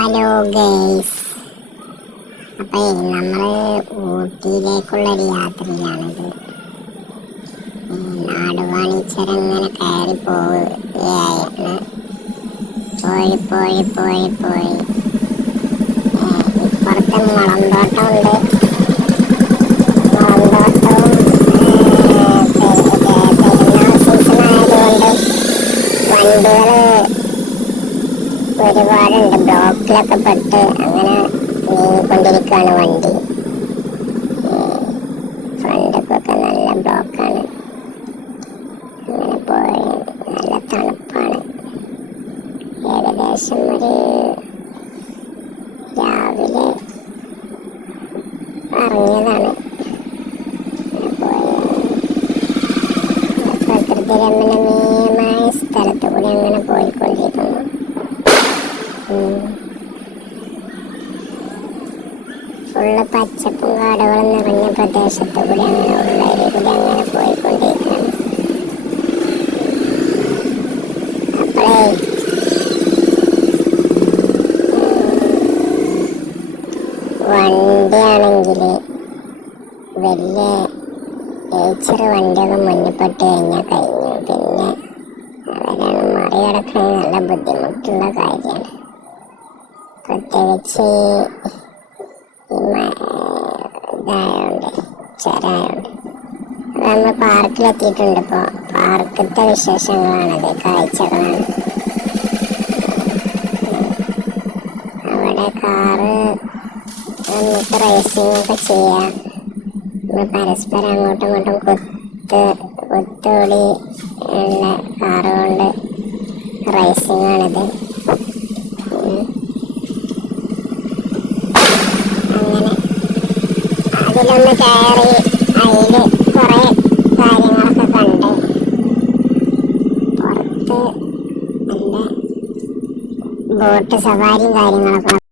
Hello guys, അപ്പോൾ നമ്മൾ ഊട്ടിയിലേക്കുള്ളൊരു യാത്രയിലാണിത്. നാടുവാണിച്ചരങ്ങനെ കയറി പോവുകയാണ്. പോയി ഇപ്പുറത്തെ മുളന്തോട്ടമുണ്ട്. മുളന്തോട്ടവും പെരുന്നാൾ സീസൺ ആയതുകൊണ്ട് വണ്ടികൾ ഒരുപാടുണ്ട്. ബ്ലോക്കിലൊക്കെ പെട്ട് അങ്ങനെ നീങ്ങിക്കൊണ്ടിരിക്കുകയാണ് വണ്ടി. ഫ്രണ്ടൊക്കെ നല്ല ബ്ലോക്കാണ്. അങ്ങനെ പോയി നല്ല തണുപ്പാണ്. ഏകദേശം ഒരു രാവിലെ ഇറങ്ങിയതാണ്. പ്രകൃതി രമണീയമായ സ്ഥലത്ത് കൂടി അങ്ങനെ പോയിക്കൊണ്ടിരിക്കുന്നു. ഫുള്ള് പച്ചപ്പും കാടുകളും നിറഞ്ഞ പ്രദേശത്ത് കൂടി അങ്ങനെ ഉള്ളേരി കൂടി അങ്ങനെ പോയിക്കൊണ്ടിരിക്കുകയാണ്. അപ്പോഴേ വണ്ടിയാണെങ്കിൽ വലിയ ഏച്ചറ് വണ്ടിയൊക്കെ മുന്നിൽപ്പെട്ട് കഴിഞ്ഞു. പിന്നെ അവരാണ് മറികടക്കുന്നത് നല്ല ബുദ്ധിമുട്ടുള്ള കാര്യമാണ്. പ്രത്യേകിച്ച് ഇതായോണ്ട് ചരായോണ്ട്. നമ്മൾ പാർക്കിലെത്തിയിട്ടുണ്ട്. ഇപ്പോൾ പാർക്കത്തെ വിശേഷങ്ങളാണത്, കാഴ്ചകളാണ്. അവിടെ കാറ് നമുക്ക് റേസിംഗ് ഒക്കെ ചെയ്യാം. നമ്മൾ പരസ്പരം അങ്ങോട്ടും ഇങ്ങോട്ടും കുത്തോടി ഉള്ള കാറ് കൊണ്ട് റേസിംഗ് ആണിത്. അങ്ങനെ അതിലൊന്ന് കയറി അതിൽ കുറേ കാര്യങ്ങളൊക്കെ കണ്ട് പുറത്ത് നല്ല ബോട്ട് സവാരിയും കാര്യങ്ങളൊക്കെ